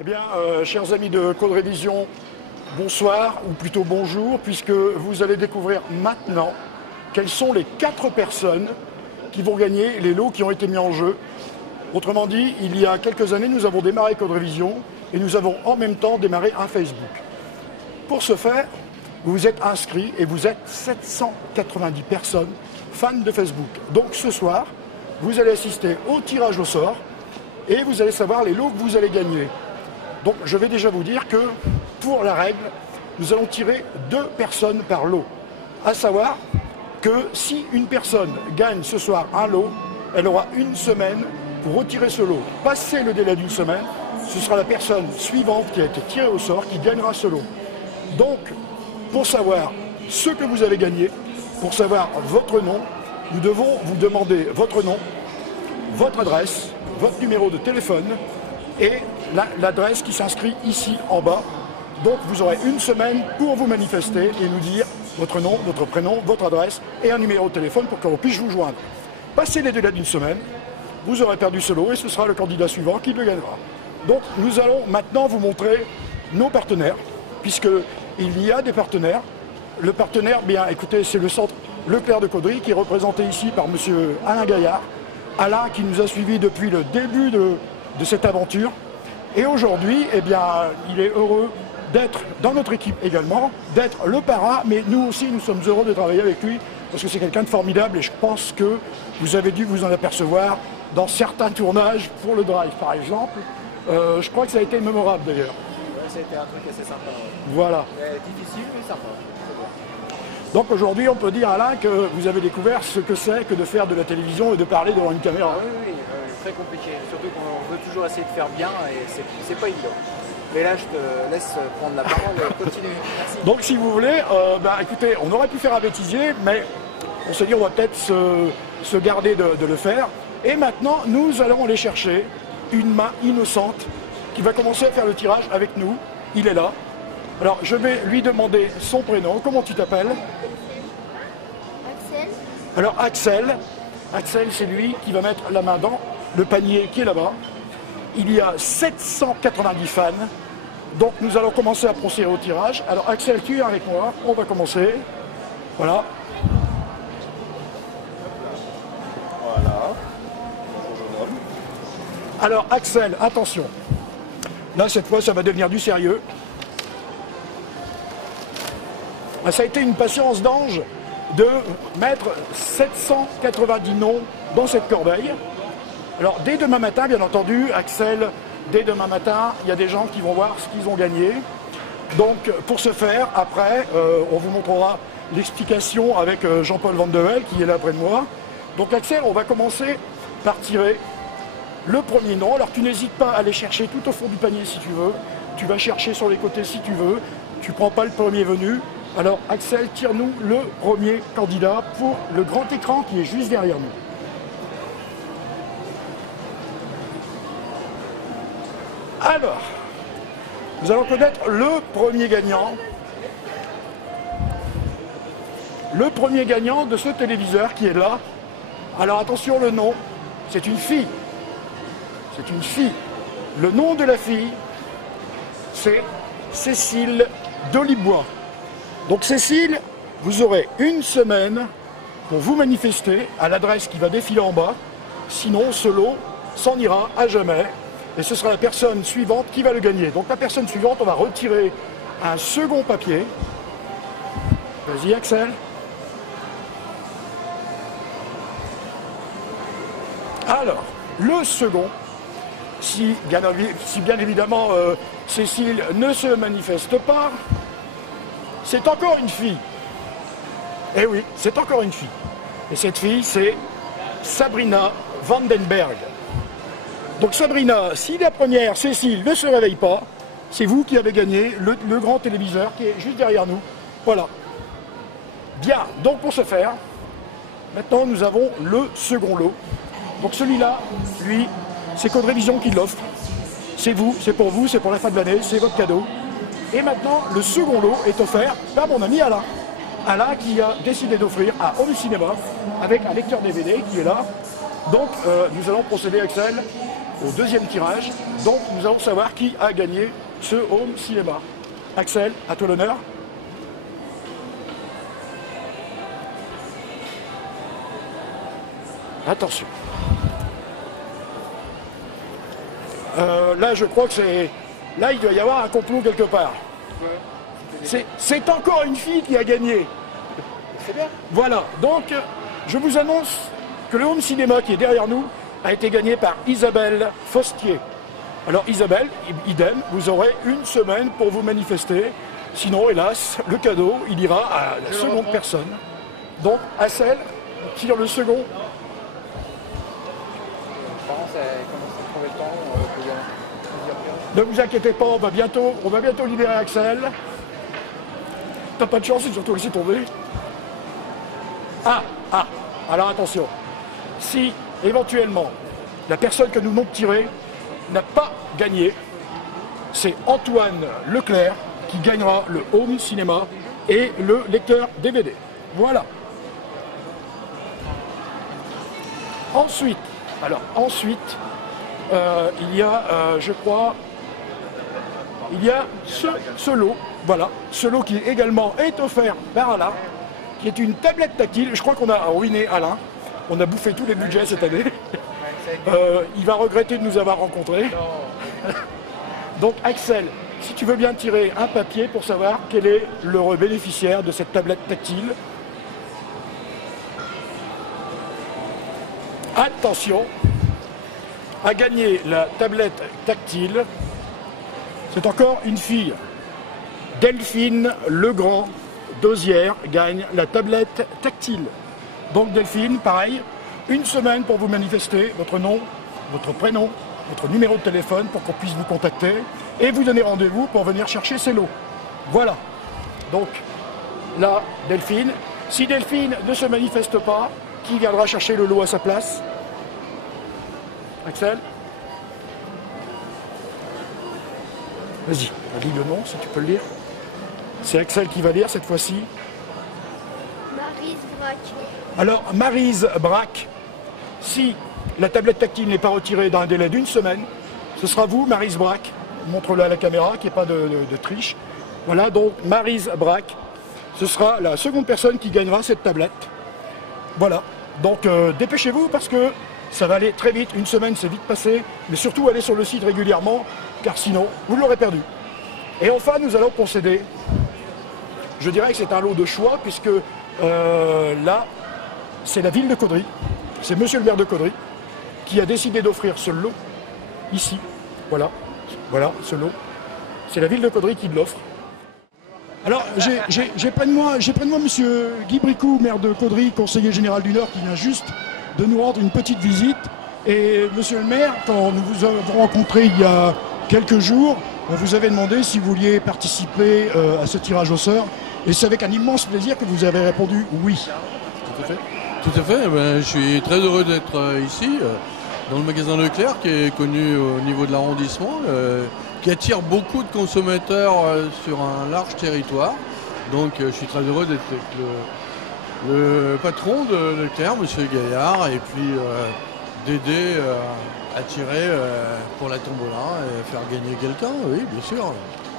Eh bien, chers amis de Code Révision, bonsoir, ou plutôt bonjour, puisque vous allez découvrir maintenant quelles sont les 4 personnes qui vont gagner les lots qui ont été mis en jeu. Autrement dit, il y a quelques années, nous avons démarré Code Révision et nous avons en même temps démarré un Facebook. Pour ce faire, vous vous êtes inscrits et vous êtes 790 personnes fans de Facebook. Donc ce soir, vous allez assister au tirage au sort et vous allez savoir les lots que vous allez gagner. Donc je vais déjà vous dire que pour la règle, nous allons tirer 2 personnes par lot. À savoir que si une personne gagne ce soir un lot, elle aura une semaine pour retirer ce lot. Passé le délai d'une semaine, ce sera la personne suivante qui a été tirée au sort qui gagnera ce lot. Donc, pour savoir ce que vous avez gagné, pour savoir votre nom, nous devons vous demander votre nom, votre adresse, votre numéro de téléphone et l'adresse qui s'inscrit ici en bas. Donc vous aurez une semaine pour vous manifester et nous dire votre nom, votre prénom, votre adresse et un numéro de téléphone pour qu'on puisse vous joindre. Passez les délais d'une semaine, vous aurez perdu ce lot et ce sera le candidat suivant qui le gagnera. Donc nous allons maintenant vous montrer nos partenaires, puisqu'il y a des partenaires. Le partenaire, bien écoutez, c'est le centre Leclerc de Caudry qui est représenté ici par M. Alain Gaillard. Alain qui nous a suivis depuis le début de cette aventure. Et aujourd'hui, eh bien, il est heureux d'être dans notre équipe également, d'être le parrain, mais nous aussi, nous sommes heureux de travailler avec lui, parce que c'est quelqu'un de formidable et je pense que vous avez dû vous en apercevoir dans certains tournages pour le drive, par exemple. Je crois que ça a été mémorable d'ailleurs. Ouais, ça a été un truc assez sympa. Ouais. Voilà. Difficile, mais sympa. Donc aujourd'hui, on peut dire, Alain, que vous avez découvert ce que c'est que de faire de la télévision et de parler devant une caméra. Oui, très compliqué. Surtout qu'on veut toujours essayer de faire bien et c'est pas évident. Mais là, je te laisse prendre la parole et continuer. Merci. Donc si vous voulez, écoutez, on aurait pu faire un bêtisier, mais on s'est dit on va peut-être se garder de le faire. Et maintenant, nous allons aller chercher une main innocente qui va commencer à faire le tirage avec nous. Il est là. Alors, je vais lui demander son prénom. Comment tu t'appelles? Axel. Alors, Axel, c'est lui qui va mettre la main dans le panier qui est là-bas. Il y a 790 fans. Donc, nous allons commencer à procéder au tirage. Alors, Axel, tu es avec moi. On va commencer. Voilà. Voilà. Alors, Axel, attention. Là, cette fois, ça va devenir du sérieux. Ça a été une patience d'ange de mettre 790 noms dans cette corbeille. Alors, dès demain matin, bien entendu, Axel, dès demain matin, il y a des gens qui vont voir ce qu'ils ont gagné. Donc, pour ce faire, après, on vous montrera l'explication avec Jean-Paul Van de Wel, qui est là près de moi. Donc, Axel, on va commencer par tirer le premier nom. Alors, tu n'hésites pas à aller chercher tout au fond du panier si tu veux. Tu vas chercher sur les côtés si tu veux. Tu ne prends pas le premier venu. Alors, Axel, tire-nous le premier candidat pour le grand écran qui est juste derrière nous. Alors, nous allons connaître le premier gagnant. Le premier gagnant de ce téléviseur qui est là. Alors, attention, le nom, c'est une fille. C'est une fille. Le nom de la fille, c'est Cécile Dolibois. Donc Cécile, vous aurez une semaine pour vous manifester à l'adresse qui va défiler en bas. Sinon, ce lot s'en ira à jamais. Et ce sera la personne suivante qui va le gagner. Donc la personne suivante, on va retirer un second papier. Vas-y Axel. Alors, le second, si bien évidemment Cécile ne se manifeste pas, c'est encore une fille. Eh oui, c'est encore une fille. Et cette fille, c'est Sabrina Vandenberg. Donc Sabrina, si la première, Cécile, ne se réveille pas, c'est vous qui avez gagné le grand téléviseur qui est juste derrière nous. Voilà. Bien, donc pour ce faire, maintenant nous avons le second lot. Donc celui-là, lui, c'est Code Révision qui l'offre. C'est vous, c'est pour vous, c'est pour la fin de l'année, c'est votre cadeau. Et maintenant, le second lot est offert par mon ami Alain. Alain qui a décidé d'offrir à Home Cinéma avec un lecteur DVD qui est là. Donc, nous allons procéder, Axel, au deuxième tirage. Donc nous allons savoir qui a gagné ce home cinéma. Axel, à toi l'honneur. Attention. Là, je crois que c'est... Là, il doit y avoir un complot quelque part. C'est encore une fille qui a gagné. C'est bien. Voilà. Donc, je vous annonce que le home cinéma qui est derrière nous a été gagné par Isabelle Fostier. Alors, Isabelle, idem, vous aurez une semaine pour vous manifester. Sinon, hélas, le cadeau, il ira à la seconde personne. Donc, Axel, tire le second. Ne vous inquiétez pas, on va bientôt libérer Axel. T'as pas de chance, c'est surtout laisser tomber. Alors attention. Si, éventuellement, la personne que nous venons de tirer n'a pas gagné, c'est Antoine Leclerc qui gagnera le home cinéma et le lecteur DVD. Voilà. Ensuite, il y a, je crois, il y a ce lot, voilà, ce lot qui également est offert par Alain, qui est une tablette tactile. Je crois qu'on a ruiné Alain, on a bouffé tous les budgets cette année. Il va regretter de nous avoir rencontrés. Donc Axel, si tu veux bien tirer un papier pour savoir quel est l'heureux bénéficiaire de cette tablette tactile. Attention, à gagner la tablette tactile, c'est encore une fille. Delphine Legrand d'Auzière gagne la tablette tactile. Donc Delphine, pareil, une semaine pour vous manifester votre nom, votre prénom, votre numéro de téléphone pour qu'on puisse vous contacter et vous donner rendez-vous pour venir chercher ces lots. Voilà. Donc là, Delphine. Si Delphine ne se manifeste pas, qui viendra chercher le lot à sa place? Axel? Vas-y, lis le nom si tu peux le lire. C'est Axel qui va lire cette fois-ci. Maryse Braque. Alors, Maryse Braque, si la tablette tactile n'est pas retirée dans un délai d'une semaine, ce sera vous, Maryse Braque. Montre-le à la caméra, qu'il n'y ait pas de triche. Voilà, donc Maryse Braque, ce sera la seconde personne qui gagnera cette tablette. Voilà, donc dépêchez-vous parce que ça va aller très vite. Une semaine, c'est vite passé. Mais surtout, allez sur le site régulièrement, car sinon, vous l'aurez perdu. Et enfin, nous allons procéder. Je dirais que c'est un lot de choix, puisque là, c'est la ville de Caudry. C'est monsieur le maire de Caudry qui a décidé d'offrir ce lot ici. Voilà, voilà ce lot. C'est la ville de Caudry qui l'offre. Alors, j'ai près de moi monsieur Guy Bricou, maire de Caudry, conseiller général du Nord, qui vient juste de nous rendre une petite visite. Et monsieur le maire, quand nous vous avons rencontré il y a quelques jours, on vous avait demandé si vous vouliez participer à ce tirage au sort. Et c'est avec un immense plaisir que vous avez répondu oui. Tout à fait. Tout à fait. Ben, je suis très heureux d'être ici, dans le magasin Leclerc, qui est connu au niveau de l'arrondissement, qui attire beaucoup de consommateurs sur un large territoire. Donc je suis très heureux d'être le patron de Leclerc, monsieur Gaillard, et puis d'aider à tirer pour la tombola et faire gagner quelqu'un, oui, bien sûr.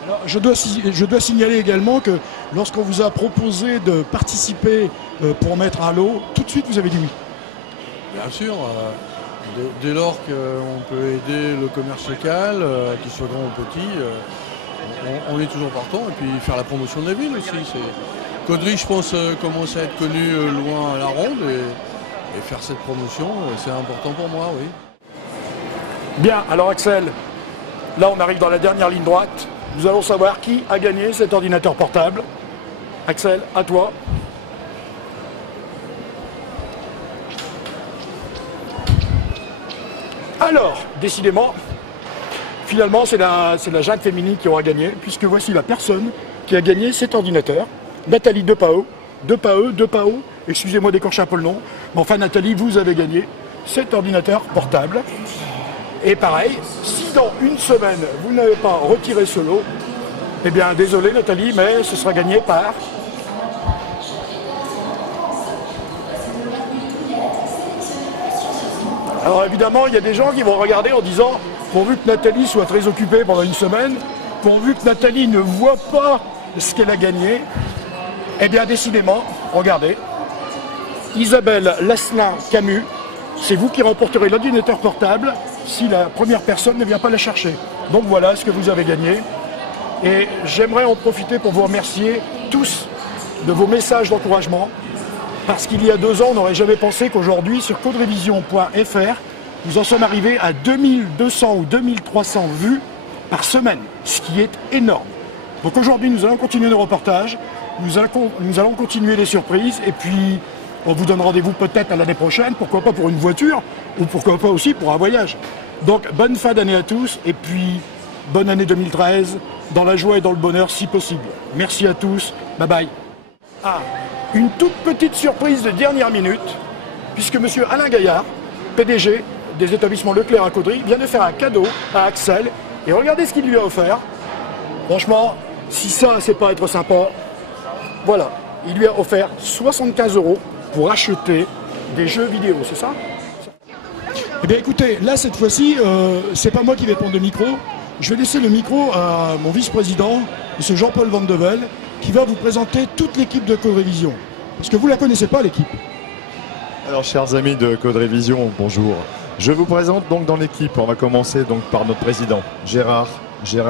Alors, je dois signaler également que lorsqu'on vous a proposé de participer pour mettre un lot, tout de suite vous avez dit oui. Bien sûr, dès lors qu'on peut aider le commerce local, qu'il soit grand ou petit, on est toujours partant, et puis faire la promotion de la ville aussi. Caudry, je pense, commence à être connu loin à la ronde, et faire cette promotion, c'est important pour moi, oui. Bien, alors Axel, là on arrive dans la dernière ligne droite. Nous allons savoir qui a gagné cet ordinateur portable. Axel, à toi. Alors, décidément, finalement, c'est la junte féminine qui aura gagné, puisque voici la personne qui a gagné cet ordinateur. Nathalie Depao, excusez-moi d'écorcher un peu le nom, mais enfin Nathalie, vous avez gagné cet ordinateur portable. Et pareil, si dans une semaine, vous n'avez pas retiré ce lot, eh bien, désolé Nathalie, mais ce sera gagné par... Alors évidemment, il y a des gens qui vont regarder en disant, pourvu que Nathalie soit très occupée pendant une semaine, pourvu que Nathalie ne voit pas ce qu'elle a gagné, eh bien décidément, regardez, Isabelle Lasselin-Camus, c'est vous qui remporterez l'ordinateur portable si la première personne ne vient pas la chercher. Donc voilà ce que vous avez gagné. Et j'aimerais en profiter pour vous remercier tous de vos messages d'encouragement, parce qu'il y a 2 ans, on n'aurait jamais pensé qu'aujourd'hui, sur coderevision.fr, nous en sommes arrivés à 2200 ou 2300 vues par semaine, ce qui est énorme. Donc aujourd'hui, nous allons continuer nos reportages, nous allons continuer les surprises, et puis on vous donne rendez-vous peut-être à l'année prochaine, pourquoi pas pour une voiture, ou pourquoi pas aussi pour un voyage. Donc bonne fin d'année à tous, et puis bonne année 2013, dans la joie et dans le bonheur si possible. Merci à tous, bye bye. Ah, une toute petite surprise de dernière minute, puisque M. Alain Gaillard, PDG des établissements Leclerc à Caudry, vient de faire un cadeau à Axel, et regardez ce qu'il lui a offert. Franchement, si ça, c'est pas être sympa, voilà, il lui a offert 75 € pour acheter des jeux vidéo, c'est ça? Eh bien écoutez, là cette fois-ci, c'est pas moi qui vais prendre le micro. Je vais laisser le micro à mon vice-président, M. Jean-Paul Van de Velde, qui va vous présenter toute l'équipe de Coderevision. Parce que vous ne la connaissez pas, l'équipe. Alors, chers amis de Coderevision, bonjour. Je vous présente donc dans l'équipe. On va commencer donc par notre président, Gérard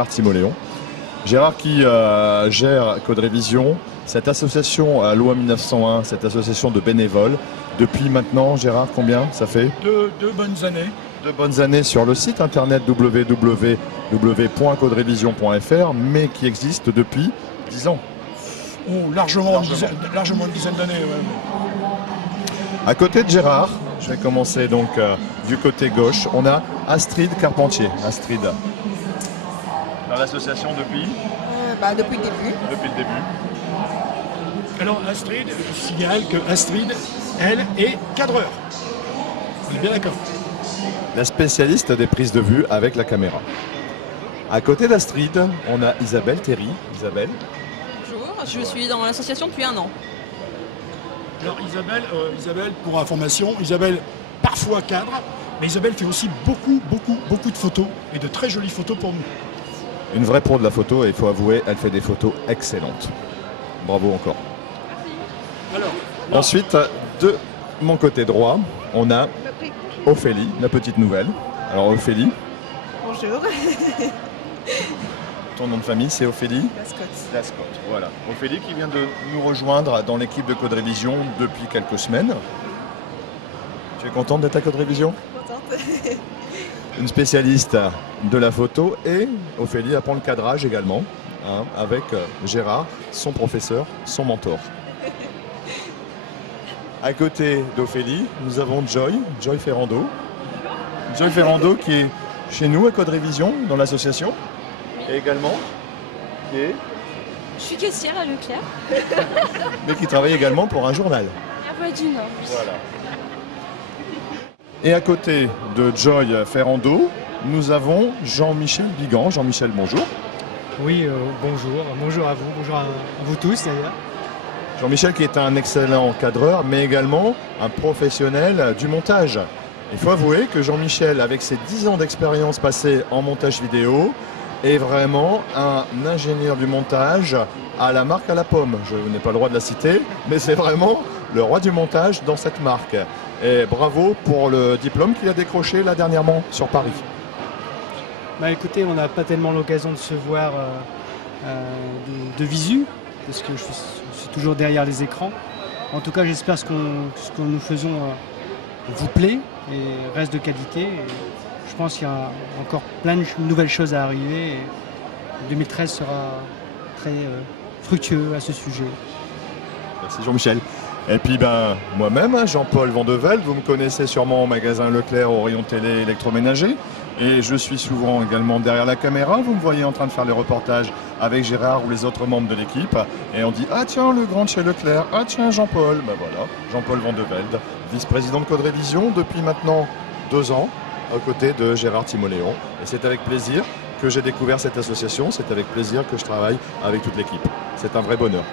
Timoléon. Gérard qui gère Coderevision, cette association à loi 1901, cette association de bénévoles. Depuis maintenant, Gérard, combien ça fait? Deux bonnes années. 2 bonnes années sur le site internet www.coderevision.fr, mais qui existe depuis 10 ans. Oh, largement une dizaine d'années. Ouais. À côté de Gérard, je vais commencer donc du côté gauche, on a Astrid Carpentier. Astrid, dans l'association depuis Depuis le début. Depuis le début. Alors Astrid, je signale que Astrid, elle, est cadreur. On est bien d'accord. La spécialiste des prises de vue avec la caméra. À côté d'Astrid, on a Isabelle Terry. Isabelle. Bonjour, je suis dans l'association depuis 1 an. Alors Isabelle, pour information, Isabelle parfois cadre, mais Isabelle fait aussi beaucoup de photos, et de très jolies photos pour nous. Une vraie pro de la photo, et il faut avouer, elle fait des photos excellentes. Bravo encore. Alors, Ensuite, de mon côté droit, on a Ophélie, la petite nouvelle. Alors Ophélie, Bonjour. ton nom de famille c'est Ophélie Mascotte. Lascotte, voilà. Ophélie qui vient de nous rejoindre dans l'équipe de Coderevision depuis quelques semaines. Tu es contente d'être à Coderevision? Contente. Une spécialiste de la photo, et Ophélie apprend le cadrage également, hein, avec Gérard, son professeur, son mentor. À côté d'Ophélie, nous avons Joy Ferrando. Joy Ferrando qui est chez nous à Coderevision, dans l'association, et également qui est... Je suis caissière à Leclerc. mais qui travaille également pour un journal. La Voix du Nord. Voilà. Et à côté de Joy Ferrando, nous avons Jean-Michel Bigan. Jean-Michel, bonjour. Oui, bonjour. Bonjour à vous. Bonjour à vous tous d'ailleurs. Jean-Michel qui est un excellent cadreur, mais également un professionnel du montage. Il faut avouer que Jean-Michel, avec ses 10 ans d'expérience passée en montage vidéo, est vraiment un ingénieur du montage à la marque à la pomme. Je n'ai pas le droit de la citer, mais c'est vraiment le roi du montage dans cette marque. Et bravo pour le diplôme qu'il a décroché là dernièrement sur Paris. Bah écoutez, on n'a pas tellement l'occasion de se voir de visu, parce que je suis toujours derrière les écrans. En tout cas, j'espère que ce que nous faisons vous plaît et reste de qualité. Et je pense qu'il y a encore plein de nouvelles choses à arriver. Et 2013 sera très fructueux à ce sujet. Merci Jean-Michel. Et puis moi-même, Jean-Paul Van de Velde, vous me connaissez sûrement au magasin Leclerc au rayon télé électroménager. Et je suis souvent également derrière la caméra. Vous me voyez en train de faire les reportages avec Gérard ou les autres membres de l'équipe. Et on dit, ah tiens, le grand de chez Leclerc, ah tiens, Jean-Paul. Ben voilà, Jean-Paul Van de Velde, vice-président de Coderevision depuis maintenant 2 ans, aux côtés de Gérard Timoléon. Et c'est avec plaisir que j'ai découvert cette association. C'est avec plaisir que je travaille avec toute l'équipe. C'est un vrai bonheur.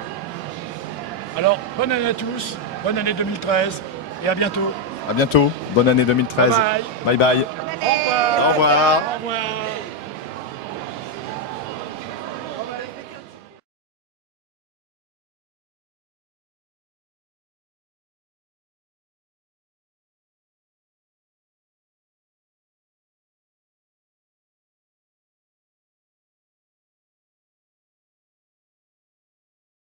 Alors, bonne année à tous, bonne année 2013, et à bientôt. À bientôt. Bonne année 2013. Bye bye. Bye bye. Au revoir. Au revoir. Au revoir.